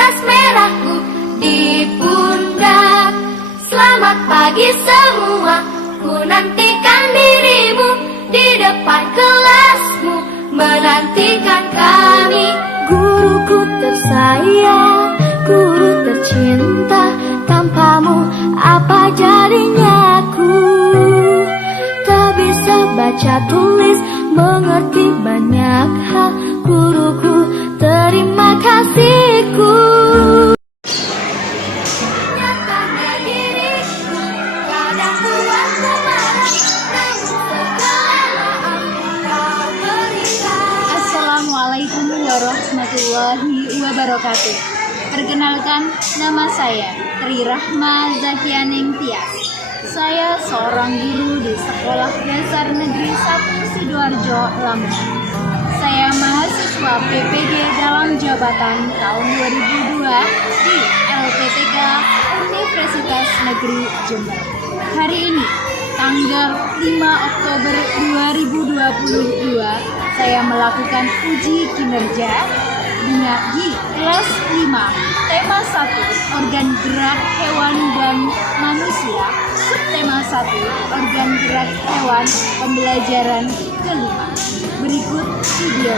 tas merahku di pundak. Selamat pagi semua, ku nantikan dirimu di depan kelasmu, menantikan kami. Guruku tersayang, guru tercinta, tanpamu apa jadinya aku? Tak bisa baca tulis, mengerti banyak hal. Guruku, terima kasihku. Nyatanya diriku kadang buat marah, namun segala maaf kau berikan. Assalamualaikum warahmatullahi wabarakatuh. Perkenalkan, nama saya Tri Rahma Zakianing Tias. Saya seorang guru di Sekolah Dasar Negeri 1 Sidoarjo, Lampung. Saya mahasiswa PPG dalam jabatan tahun 2002 di LPTK Universitas Negeri Jember. Hari ini, tanggal 5 Oktober 2022, saya melakukan uji kinerja di kelas 5, tema 1, organ gerak hewan dan manusia, subtema 1, organ gerak hewan, pembelajaran kelima. Berikut video.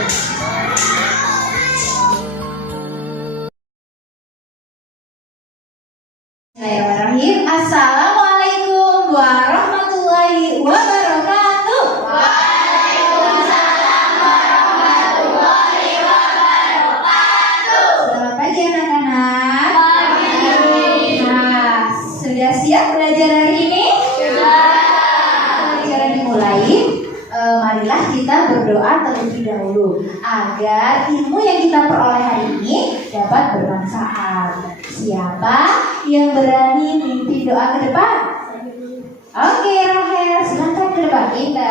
Bismillahirrahmanirrahim. Assalamualaikum warahmatullahi wabarakatuh. Waalaikumsalam warahmatullahi wabarakatuh. Selamat pagi anak-anak. Pagi. Nah, sudah siap belajar hari ini? Sudah. Sekarang dimulai. Marilah kita berdoa terlebih dahulu agar ilmu yang kita peroleh hari ini dapat bermanfaat. Siapa yang berani mimpi doa ke depan? Oke, Rahel, silakan ke depan kita.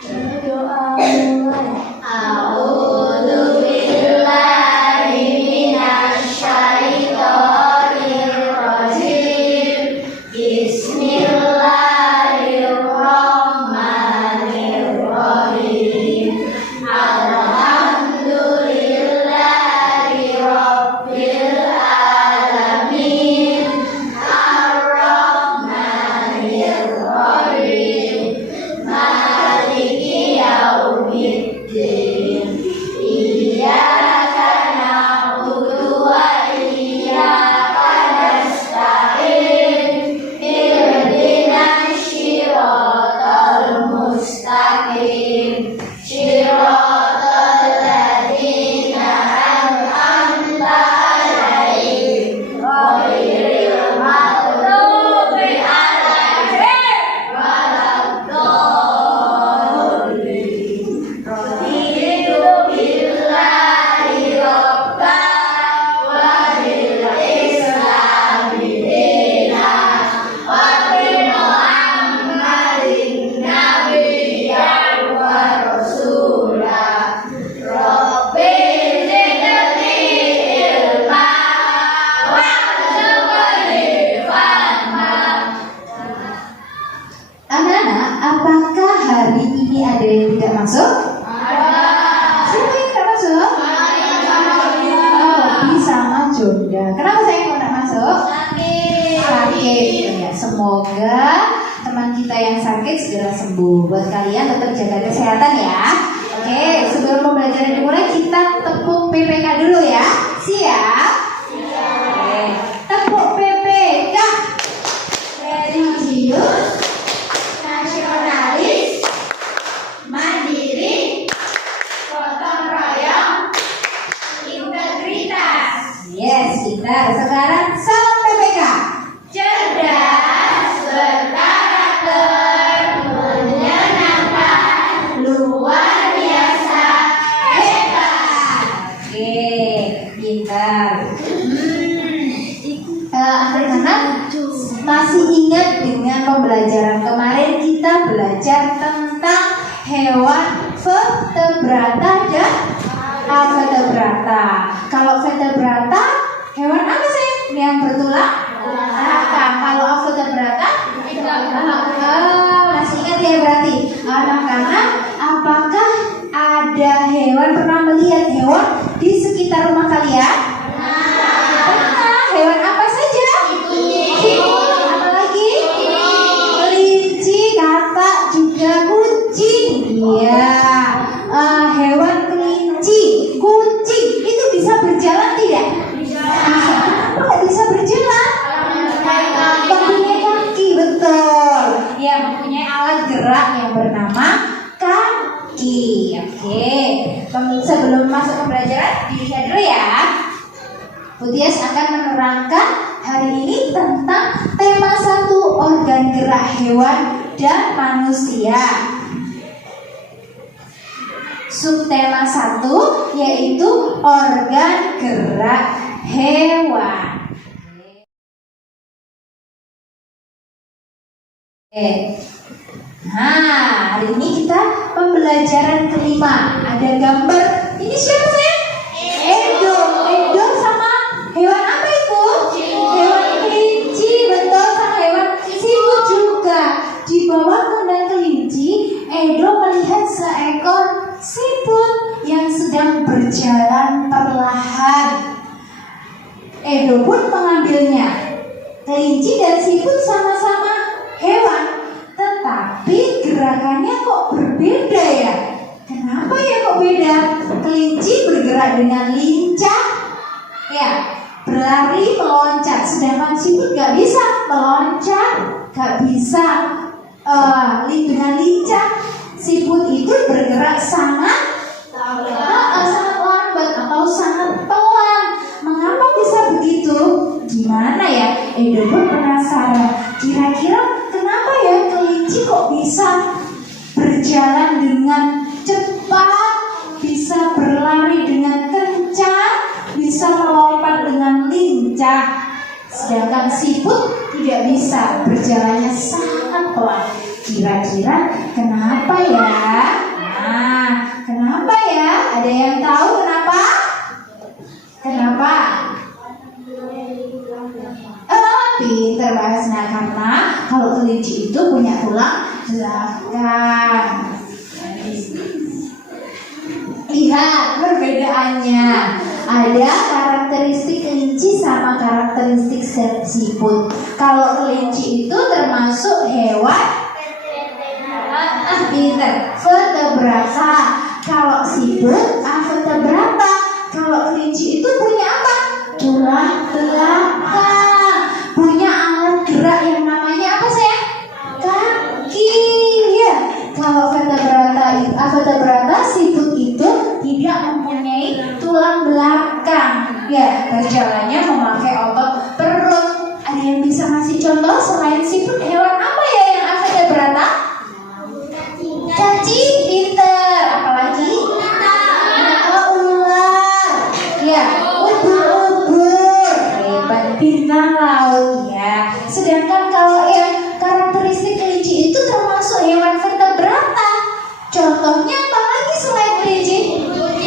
Berdoa mulai. Anak-anak, apakah hari ini ada yang tidak masuk? Siapa yang tidak masuk? Robi sama Jonda. Kenapa saya kok tidak masuk? Sakit. Ya, semoga teman kita yang sakit segera sembuh. Buat kalian tetap jaga kesehatan ya. Oke, sebelum pembelajaran dimulai kita tepuk PPK dulu ya. Siap? Oke. Tepuk PPK. Religius, nasionalis, mandiri, gotong royong, integritas. Yes, kita sekarang salam PPK. Cerdas, berkarakter, menyenangkan, luar biasa, hebat. Oke, pintar. Anak-anak masih ingat dengan pembelajaran kemarin kita belajar tentang hewan vertebrata dan avertebrata. Kalau vertebrata hewan apa sih yang bertulang? belakang. Kalau vertebrata? Masih ingat ya berarti? Anak-anak, apakah ada hewan, pernah melihat hewan di sekitar rumah kalian? Pernah. Hewan apa saja? Apa lagi? Kelinci, katak, juga kucing. Iya. Hewan kelinci, kucing itu bisa berjalan tidak? Bisa. Kenapa nggak bisa berjalan? Mempunyai kaki, betul. Ya, mempunyai alat gerak yang bernama kaki. Oke. Sebelum masuk ke pembelajaran, dilihat dulu ya. Butias akan menerangkan hari ini tentang tema 1, organ gerak hewan dan manusia. Subtema 1 yaitu organ gerak hewan. Nah, hari ini kita pembelajaran kelima. Ada gambar. Ini siapa sayang? Edo. Edo sama hewan apa itu? Hewan kelinci, betul, sama hewan siput juga. Di bawah kandang kelinci, Edo melihat seekor siput yang sedang berjalan perlahan. Edo pun mengambilnya. Kelinci dan siput sama-sama hewan, tetapi gerakannya kok berbeda ya? Kenapa ya kok beda? Kelinci bergerak dengan lincah, ya, berlari meloncat, sedangkan siput gak bisa meloncat, gak bisa dengan lincah. Siput itu bergerak sangat lambat atau sangat pelan. Mengapa bisa begitu? Gimana ya? Edo pun penasaran. Kira-kira kenapa ya kelinci kok bisa berjalan dengan cepat, bisa berlari dengan kencang, bisa melompat dengan lincah, sedangkan siput tidak bisa, berjalannya sangat pelan. Kira-kira kenapa ya? Nah, kenapa ya? Ada yang tahu kenapa? Kenapa? Pinter bahasnya, karena kalau kelinci itu punya tulang belakang. Lihat perbedaannya. Ada karakteristik kelinci sama karakteristik siput. Kalau kelinci itu termasuk hewan pinter, vertebrata. Kalau siput vertebrata. Kalau kelinci itu punya apa? Tulang belakang. Punya alat gerak yang namanya apa sayang? Kaki. Ya. Kalau vertebrata siput itu tidak mempunyai tulang belakang. Ya, berjalannya memakai otot perut. Ada yang bisa ngasih contoh selain siput, hewan apa ya yang vertebrata? Cacing, pinter. Apalagi? Ular. Ya, ubur-ubur. Hebat, bintang laut ya. Sedangkan kalau yang karakteristik kelinci itu termasuk hewan vertebrata. Contohnya apa lagi selain kelinci?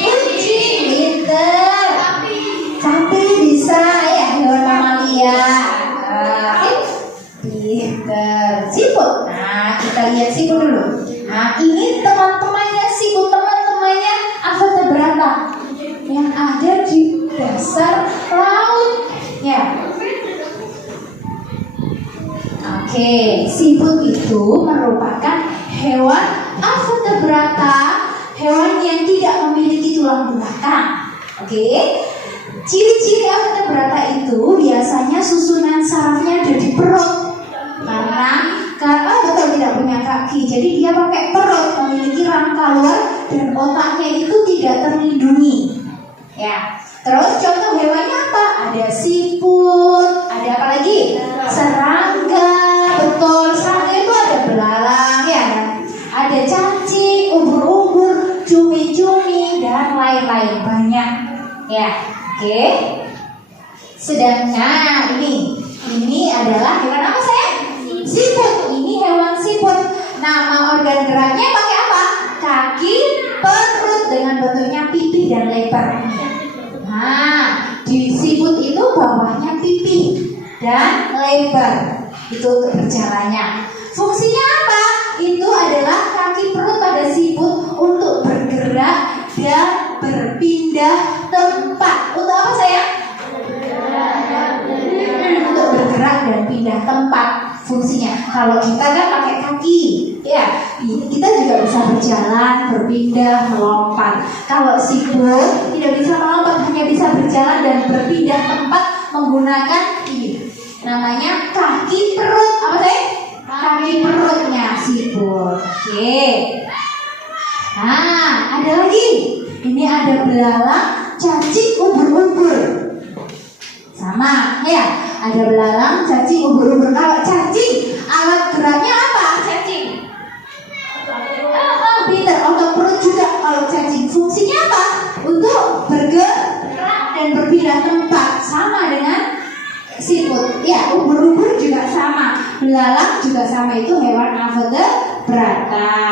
Kucing, pinter. Sapi bisa ya, hewan mamalia. Pinter. Siput. Nah, kita lihat siput dulu. Nah, ini teman-temannya siput, teman-temannya vertebrata yang ada di dasar laut. Ya. Oke, siput itu merupakan hewan vertebrata, hewan yang tidak memiliki tulang belakang. Oke. Ciri-ciri vertebrata itu biasanya susunan sarafnya ada di perut. Karena betul tidak punya kaki, jadi dia pakai perut, memiliki rangka luar dan otaknya itu tidak terlindungi. Ya. Terus contoh hewannya apa? Ada siput, ada apa lagi? Serangga, betul. Serangga itu ada belalang, ya kan? Ada cacing, ubur-ubur, cumi-cumi dan lain-lain, banyak. Ya, oke. Sedangkan ini adalah hewan apa sayang? Siput. Ini hewan siput. Nama organ geraknya pakai apa? Kaki, perut dengan bentuknya pipi dan lebar. Nah, di siput itu bawahnya pipi, dan lebar. Itu untuk berjalannya. Fungsinya apa? Itu adalah kaki perut pada siput untuk bergerak dan berpindah tempat. Untuk apa sayang? Untuk bergerak dan pindah tempat fungsinya. Kalau kita kan pakai kaki, ya, kita juga bisa berjalan, berpindah, melompat. Kalau siput tidak bisa melompat, hanya bisa berjalan dan berpindah tempat menggunakan ini. Namanya kaki perut. Apa sayang? Kaki perutnya siput. Oke. Nah, ada lagi. Ini ada belalang, cacing, ubur-ubur. Sama, ya. Ada belalang, cacing, ubur-ubur. Kalau cacing, alat geraknya apa? Cacing. Pintar, otot perut juga. Kalau cacing, fungsinya apa? Untuk bergerak dan berpindah tempat. Sama dengan siput. Ya, ubur-ubur juga sama. Belalang juga sama, itu hewan invertebrata.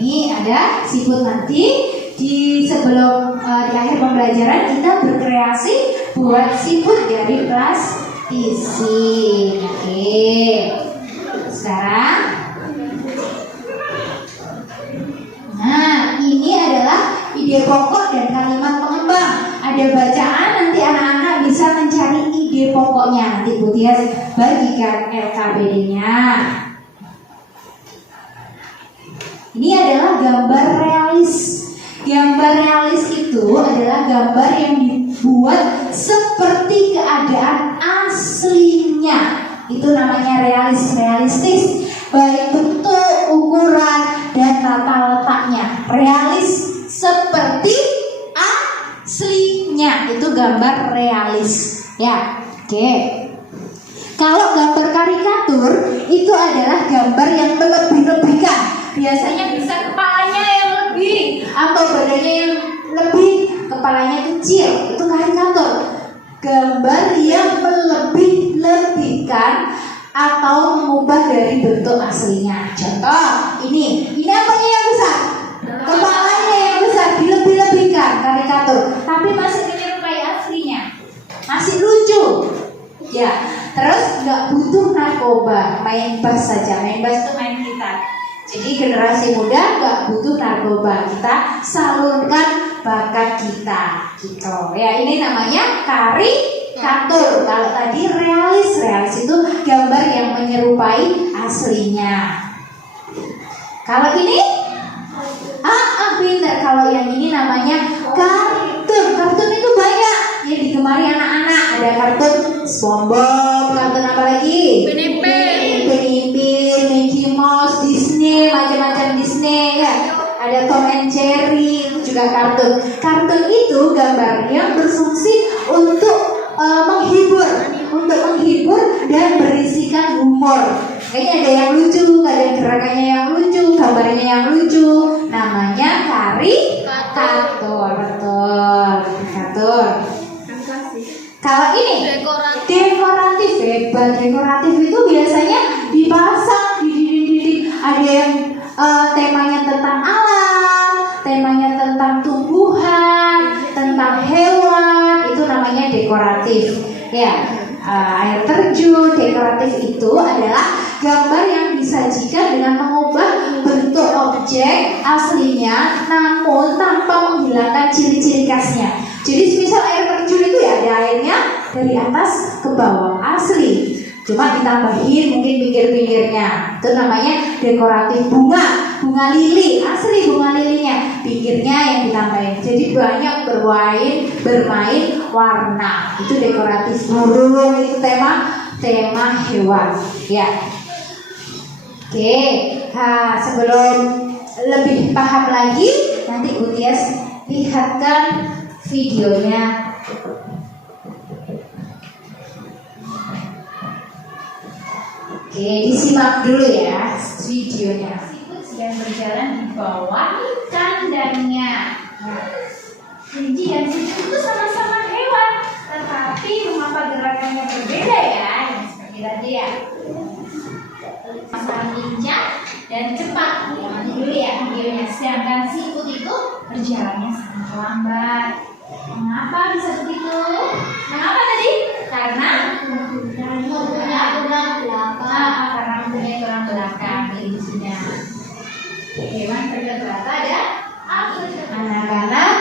Ini ada siput. Nanti sebelum di akhir pembelajaran kita berkreasi buat siput dari plastisi. Oke. Sekarang, nah ini adalah ide pokok dan kalimat pengembang. Ada bacaan, nanti anak-anak bisa mencari ide pokoknya. Nanti Bu Tias bagikan LKPD-nya. Ini adalah gambar realis. Gambar realis itu adalah gambar yang dibuat seperti keadaan aslinya. Itu namanya realistis. Baik bentuk, ukuran, dan tata letaknya. Realis seperti aslinya. Itu gambar realis. Ya, oke. Kalau gambar karikatur itu adalah gambar yang melebih-lebihkan. Biasanya bisa kepalanya yang lebih atau badannya yang lebih, kepalanya kecil. Itu karikatur. Gambar yang melebih-lebihkan atau mengubah dari bentuk aslinya. Contoh, ini apanya yang besar? Kepalanya yang besar, dilebih-lebihkan, karikatur. Tapi masih menyerupai aslinya, masih lucu. Ya, terus nggak butuh narkoba, main bass saja. Main bass itu main gitar. Jadi generasi muda nggak butuh narkoba, kita salurkan bakat kita, gitu. Ya, ini namanya karikatur. Kalau tadi realis itu gambar yang menyerupai aslinya. Kalau ini, pintar. Kalau yang ini namanya kartun. Kartun itu banyak yang digemari anak-anak. Ada kartun SpongeBob, kartun apa lagi? Penny Pin, Mickey Mouse, Disney, macam-macam Disney ya. Ada Tom and Jerry, itu juga kartun. Kartun itu gambarnya berfungsi untuk menghibur dan berisikan humor. Kayaknya ada yang lucu, ada gerakannya yang lucu, gambarnya yang lucu. Namanya karikatur. Betul, karikatur. Kalau ini dekoratif, hebat. Dekoratif itu biasanya dipasang di dinding-dinding. Ada yang temanya tentang alam, temanya tentang tumbuhan, tentang hewan. Itu namanya dekoratif. Ya, air terjun. Dekoratif itu adalah gambar yang disajikan dengan mengubah bentuk objek aslinya, namun tanpa menghilangkan ciri-ciri khasnya. Jadi misal air terjun itu ya ada airnya dari atas ke bawah, asli. Cuma ditambahin mungkin pinggir-pinggirnya. Itu namanya dekoratif. Bunga lili, asli bunga lilinya. Pinggirnya yang ditambahin. Jadi banyak bermain warna. Itu dekoratif. Burung itu tema hewan. Ya. Oke. Nah, sebelum lebih paham lagi, nanti Bu Tias lihatkan videonya. Oke, disimak dulu ya videonya. Siput sedang berjalan di bawah kandangnya. Kelinci dan siput itu sama-sama hewan, tetapi mengapa gerakannya berbeda ya? Seperti tadi ya. Sama lincah dan cepat. Nanti dulu ya videonya. Sedangkan siput itu berjalannya sangat lambat. Mengapa bisa begitu? Mengapa tadi? Karena kelincinya. Hewan vertebrata ada anak-anak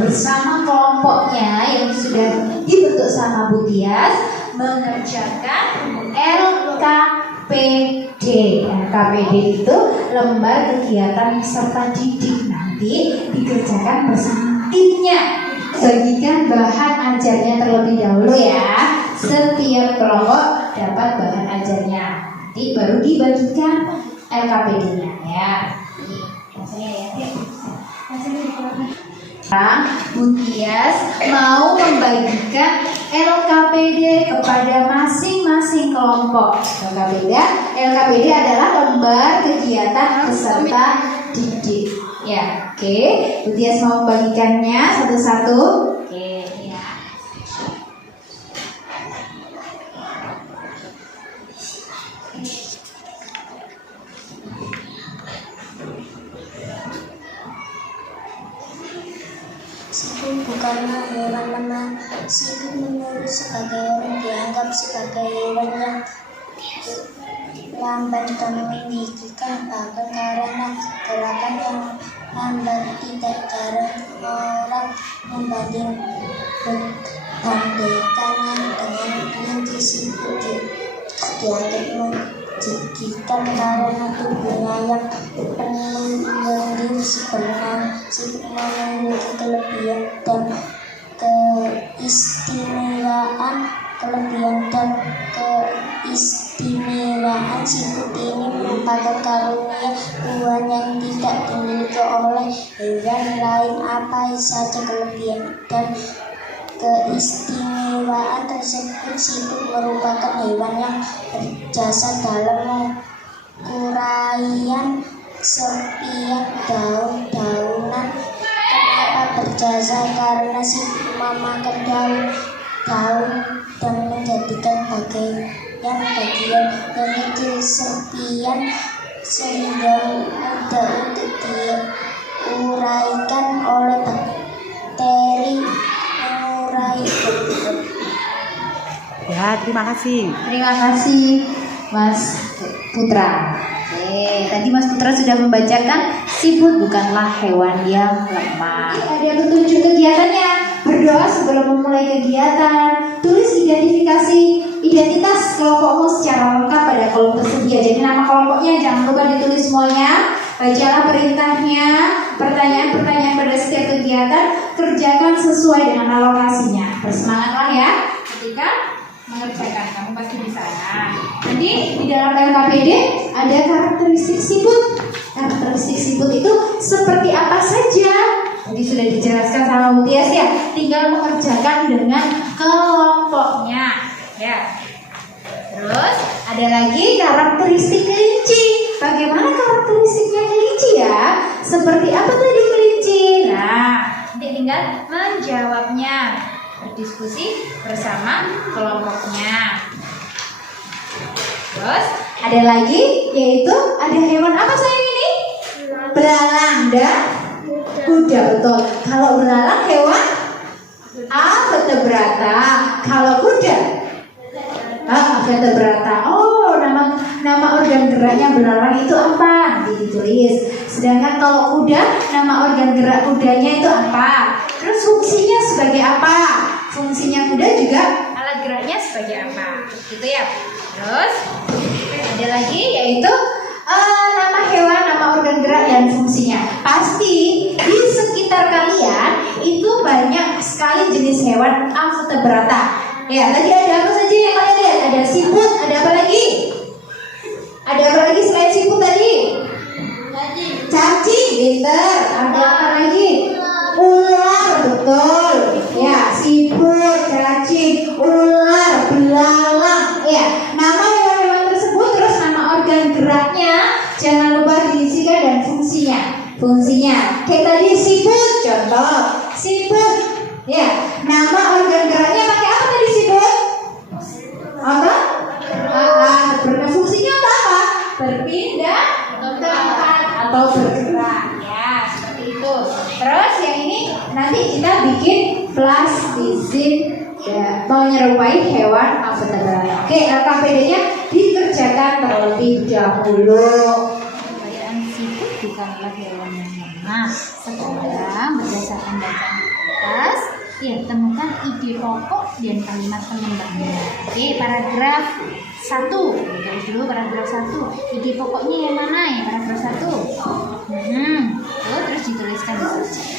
bersama kelompoknya yang sudah dibentuk sama Bu Tias mengerjakan LKPD. LKPD itu lembar kegiatan peserta didik, nanti dikerjakan bersama timnya. Bagikan bahan ajarnya terlebih dahulu ya. Setiap kelompok dapat bahan ajarnya, nanti baru dibagikan LKPD-nya ya. Rasanya ya. Bu Tias mau membagikan LKPD kepada masing-masing kelompok. LKPD adalah lembar kegiatan peserta didik. Ya, oke. Bu Tias mau membagikannya satu-satu. Oke, ya. Siput bukanlah hewan lemah. Siput menurut sebagai orang dianggap sebagai hewan yang lambat dan menggigitkan, bahkan karena gerakan yang lambat. Tidak jarang orang membandingkannya dengan kelinci. Siput dianggap menggigitkan karena tubuhnya yang penuh lendir. Sebenarnya siput memiliki kelebihan dan keistimewaan siput ini merupakan karunia Tuhan yang tidak dimiliki oleh hewan lain. Apa saja kelebihan dan keistimewaan tersebut? Siput merupakan hewan yang berjasa dalam uraian serpihan daun-daunan. Kenapa berjasa? Karena siput memakan daun dan menjadikan bagian dari kecil serpihan sehingga mudah untuk diuraikan oleh bakteri pengurai. Ya, terima kasih. Terima kasih Mas Putra. Oke, tadi Mas Putra sudah membacakan siput bukanlah hewan yang lemah. Ada petunjuk kegiatannya. Berdoa sebelum memulai kegiatan. Tulis identitas kelompokmu secara lengkap pada kolom tersedia. Jadi nama kelompoknya jangan lupa ditulis semuanya. Bacalah perintahnya, pertanyaan-pertanyaan pada setiap kegiatan. Kerjakan sesuai dengan alokasinya. Bersemangatlah ya ketika mengerjakan, kamu pasti bisa. Nanti di dalam LKPD ada karakteristik siput. Karakteristik siput itu seperti apa saja? Tadi sudah dijelaskan sama Bu Tias ya. Tinggal mengerjakan dengan kelompoknya. Ya. Terus ada lagi karakteristik kelinci. Bagaimana karakteristiknya kelinci ya? Seperti apa tadi kelinci? Nah, nanti tinggal menjawabnya. Berdiskusi bersama kelompoknya. Terus ada lagi, yaitu ada hewan apa sayang ini? Belalang dan kuda, betul. Kalau belalang hewan vertebrata. Kalau kuda vertebrata. Oh, nama organ geraknya belalang itu apa? Nanti ditulis. Sedangkan kalau kuda, nama organ gerak kudanya itu apa? Terus fungsinya sebagai apa? Fungsinya kuda juga alat geraknya sebagai apa? Gitu ya. Terus ada lagi yaitu nama hewan, nama organ gerak dan fungsinya. Pasti di sekitar kalian itu banyak sekali jenis hewan vertebrata. Ya, tadi ada apa saja yang kalian lihat? Ada siput, ada apa lagi? Ada apa lagi selain siput tadi? Cacing, pinter. Ada apa lagi? Ular, betul. Ya, siput, cacing, ular, belalang. Ya, nama hewan-hewan tersebut terus nama organ geraknya jangan lupa diisikan dan fungsinya. Kayak tadi siput, contoh siput. Ya, nama organ geraknya pakai apa tadi siput? Apa? Fungsinya apa? Berpindah tempat atau bergerak. Ya, seperti itu. Terus yang ini nanti kita bikin plastisine Ya, menyerupai hewan vertebrata. Oke, LKPD-nya dikerjakan terlebih dahulu. Perayaan siput bukanlah hewan yang lemah. Sekarang berdasarkan bacaan atas, ya temukan ide pokok dan kalimat penembangnya. Oke, paragraf 1. Tulis dulu paragraf 1. Ide pokoknya yang mana ya paragraf 1? Tuh, terus dituliskan di sini.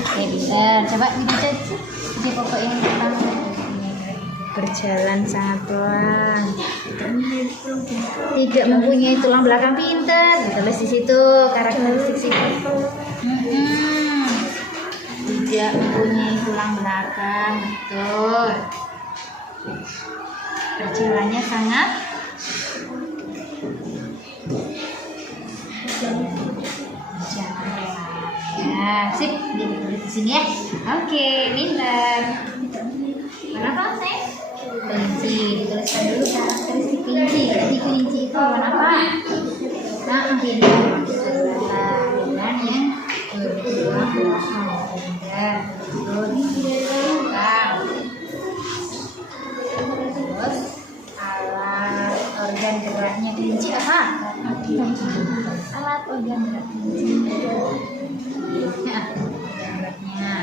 Oke, bisa. Coba dibaca ide pokok yang pertama. Berjalan sangat pelan, tidak mempunyai tulang belakang pintar. Ditulis di situ karakteristik siput. Tidak mempunyai tulang belakang, betul. Berjalannya sangat ya, sip, ditulis di sini ya. Oke, pintar. Kenapa, Sayang? Kelinci, dituliskan dulu karakteristik kelinci. Jadi kelinci itu warna apa? Nah, oke, dan yang bertulang belakang. Terus alat organ geraknya kelinci apa? Alat organ gerak kelinci. Nah, organ geraknya.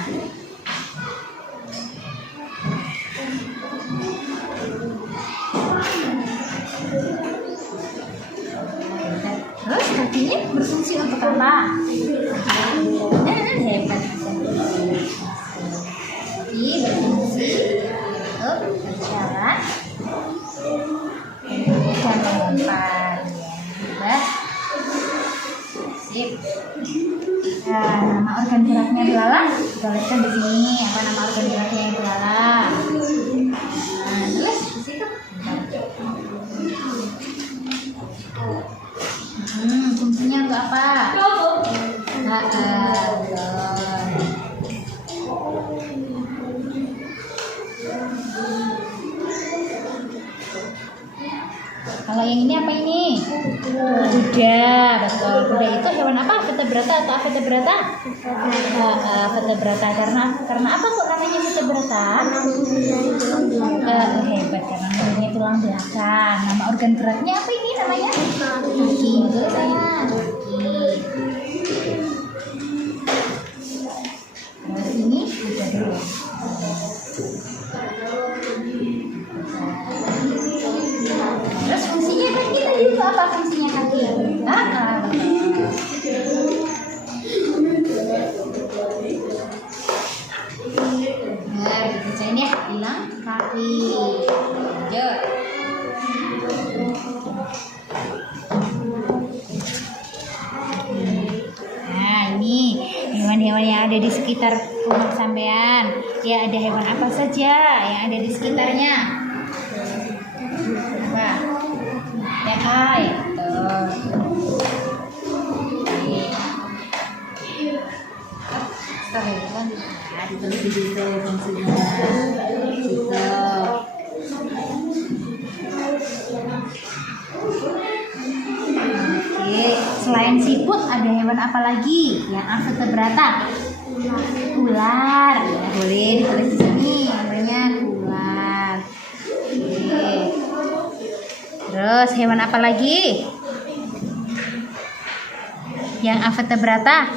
Terus kakinya berfungsi untuk apa? Hebat. Kaki berfungsi untuk berjalan dan melompat. Hebat. Sip. Nah, nama organ geraknya belalang dituliskan di sini. Apa nama organ geraknya yang belalang? Nah, tulis di situ. Fungsinya untuk apa? Kalau yang ini apa ini? Kuda, betul. Kuda itu hewan apa? Vertebrata atau avertebrata? Vertebrata. Karena apa kok namanya vertebrata? Hebat, karena namanya tulang belakang. Nama organ geraknya apa ini namanya? Kaki, betul sayang. Kaki. Terus ini kuda dulu. Terus fungsinya kaki tadi itu apa fungsinya kaki? Nah, dibacain ya, bilang kaki. Lanjut. Nah, ini hewan-hewan yang ada di sekitar rumah sampean. Ya, ada hewan apa saja yang ada di sekitarnya? Apa? Ya, hai. Ditulis di situ fungsinya. Gitu. Oke, selain siput ada hewan apa lagi yang avertebrata? Ular. Ya, boleh ditulis di sini namanya ular. Oke. Terus hewan apa lagi yang avertebrata?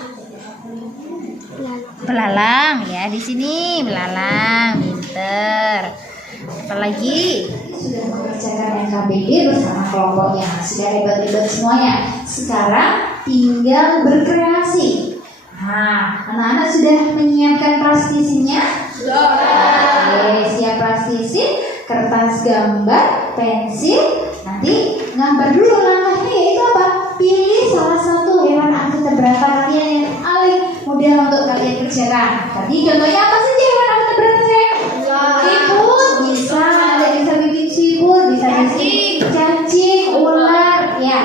Belalang ya, di sini belalang, pinter. Apalagi sudah mengerjakan NKBD bersama kelompoknya, sudah hebat-hebat semuanya. Sekarang tinggal berkreasi. Nah, anak-anak sudah menyiapkan plastisinya? Oke, siap plastisi, kertas gambar, pensil. Nanti gambar dulu langkahnya, yaitu apa? Pilih salah satu hewan vertebrata kalian yang paling mudah untuk kalian kerjakan. Tadi contohnya apa saja hewan vertebrata saya? Siput, bisa, ada bisa bikin siput, bisa bikin cacing, ular, ya.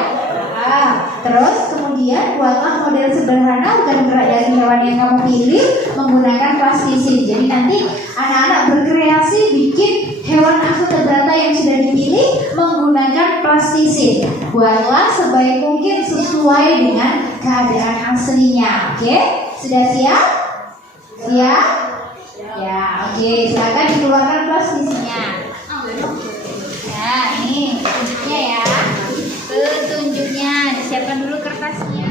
Terus kemudian buatlah model sederhana bergerak dari hewan yang kamu pilih menggunakan plastisi. Jadi nanti anak-anak berkreasi bikin hewan vertebrata yang sudah dipilih menggunakan plastisi. Buatlah sebaik mungkin sesuai dengan keadaan aslinya. Oke, sudah siap? Siap? Ya, oke. Silakan dikeluarkan plastisinya. Ya, ini petunjuknya ya. Petunjuknya disiapkan dulu kertasnya.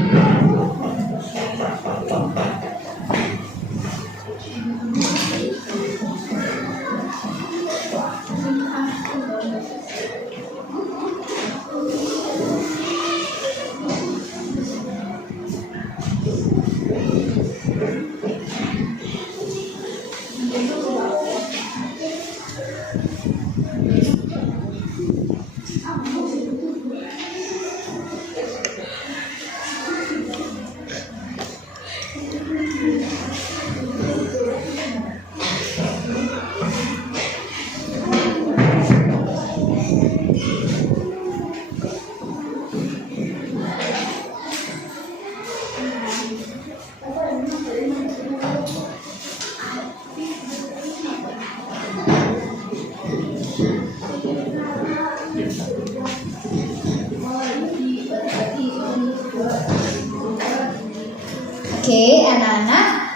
Oke, anak-anak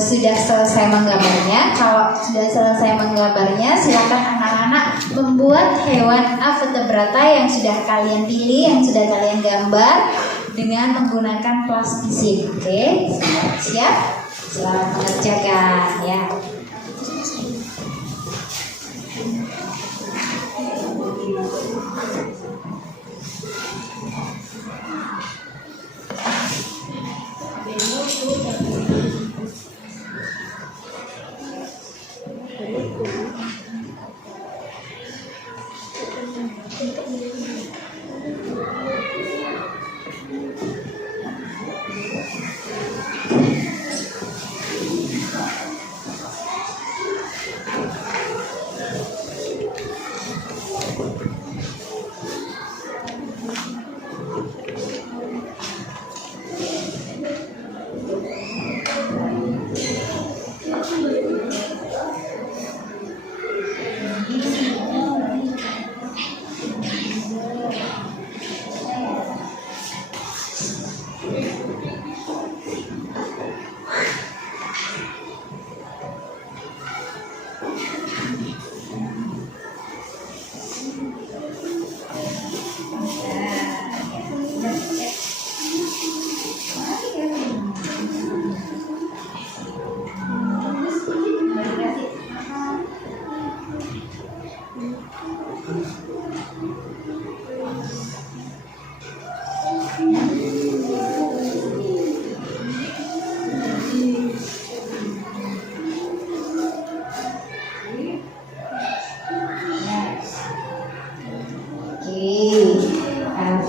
sudah selesai menggambarnya. Kalau sudah selesai menggambarnya, silakan anak-anak membuat hewan vertebrata yang sudah kalian pilih, yang sudah kalian gambar dengan menggunakan plastisi. Oke, siap? Selamat mengerjakan ya.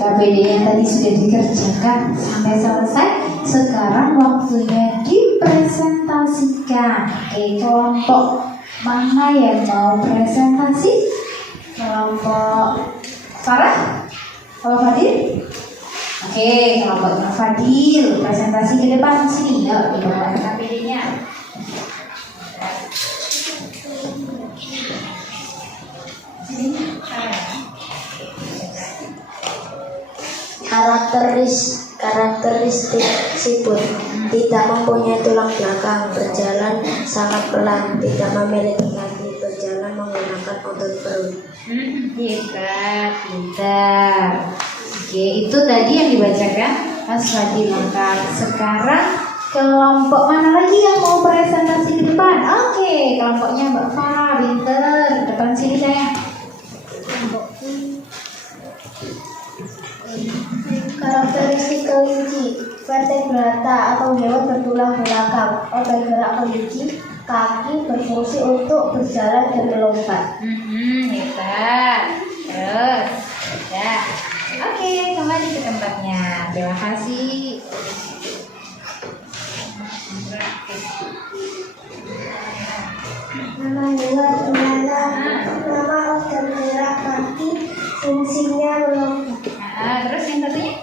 KBD yang tadi sudah dikerjakan sampai selesai. Sekarang waktunya dipresentasikan. Oke, kelompok mana yang mau presentasi? Kelompok Farah? Kelompok Fadil? Oke, kelompok Fadil presentasi ke depan sini. Yuk, dibawa KBD-nya. Karakteristik siput: tidak mempunyai tulang belakang, berjalan sangat pelan, tidak memiliki kaki, berjalan menggunakan otot perut. Hebat, pintar. Oke, itu tadi yang dibacakan Mas Fadil lengkap. Sekarang Kelompok mana lagi yang mau presentasi ke depan? Oke, kelompoknya Mbak Farah, pinter. Depan sini saya. Karakteristik kelinci, vertebrata atau hewan bertulang belakang. Organ gerak kelinci, kaki berfungsi untuk berjalan dan melompat. Hebat. Terus, ya. Oke, kembali ke tempatnya. Terima kasih. Nama hewan adalah nama organ gerak kaki, fungsinya melompat. Terus yang satunya?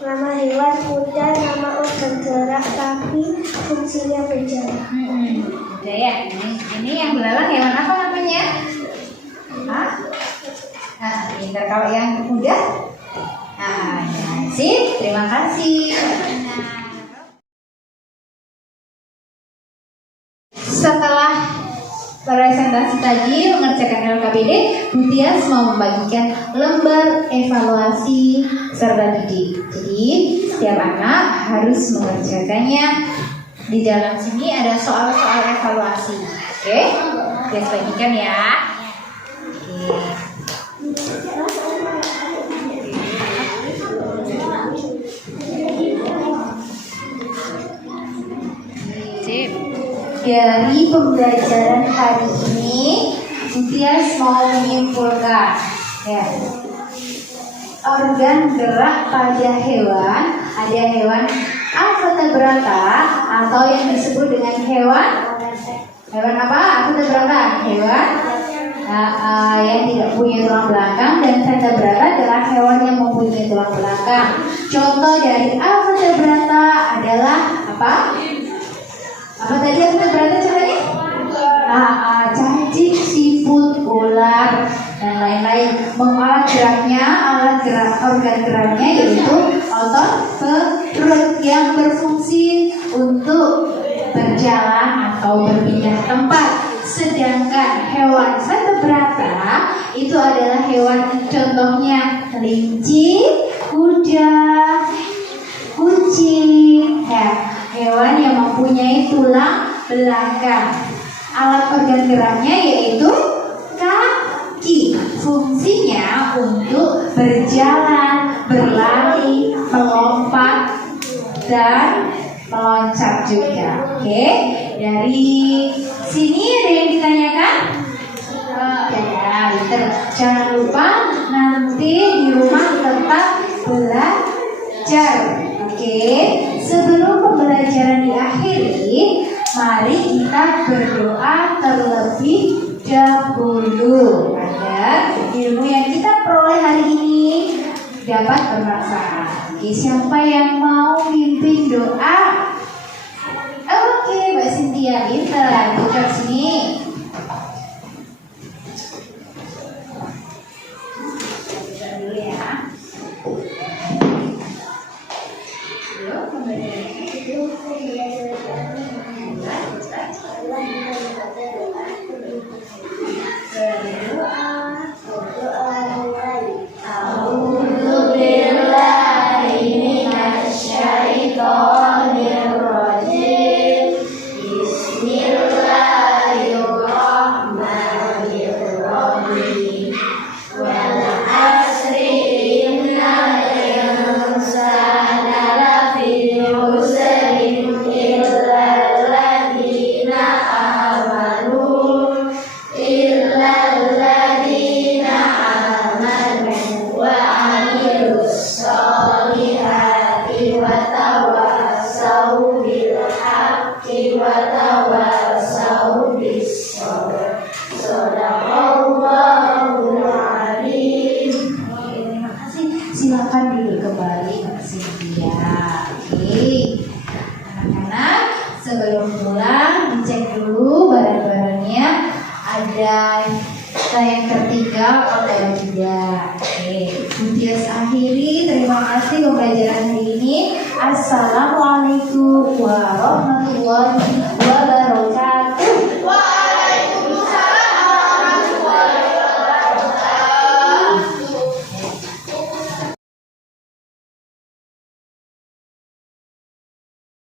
Nama hewan kuda, nama organ gerak kaki, fungsinya berjalan. Udah ya. Ini yang belalang hewan apa namanya? Hah? Pintar kalau yang udah. Sip. Terima kasih. Setelah presentasi tadi mengerjakan LKPD, Bu Tias mau membagikan lembar evaluasi serta didik. Jadi setiap anak harus mengerjakannya. Di dalam sini ada soal-soal evaluasi. Oke, Tias bagikan ya. Sip. Dari pembelajaran hari ini, Bu Tias mau menyimpulkan ya, organ gerak pada hewan, ada hewan Vertebrata atau yang disebut dengan hewan apa? Vertebrata, hewan yang tidak punya tulang belakang, dan vertebrata adalah hewan yang mempunyai tulang belakang. Contoh dari Vertebrata adalah apa? Apa tadi vertebrata contohnya? Cacing, siput, ular, dan lain-lain. Alat geraknya, organ geraknya yaitu otot perut yang berfungsi untuk berjalan atau berpindah tempat. Sedangkan hewan vertebrata itu adalah hewan contohnya kelinci, kuda, kucing, hewan yang mempunyai tulang belakang. Alat organ geraknya yaitu kaki. Fungsinya untuk berjalan, berlari, melompat, dan meloncat juga. Oke, dari sini ada yang ditanyakan? Ya, jangan lupa nanti di rumah tetap belajar. Oke, sebelum pembelajaran diakhiri, mari kita berdoa terlebih dahulu agar ilmu yang kita peroleh hari ini dapat bermanfaat. Oke, siapa yang mau pimpin doa? Oke, Mbak Cynthia, pintar. Duduk sini. Dulu ya. Yuk, silakan duduk kembali Mbak Cynthia. Oke, anak-anak, sebelum pulang dicek dulu barang-barangnya ada yang tertinggal atau tidak. Oke, Bu Tias akhiri. Terima kasih pembelajaran hari ini. Assalamualaikum warahmatullahi wabarakatuh.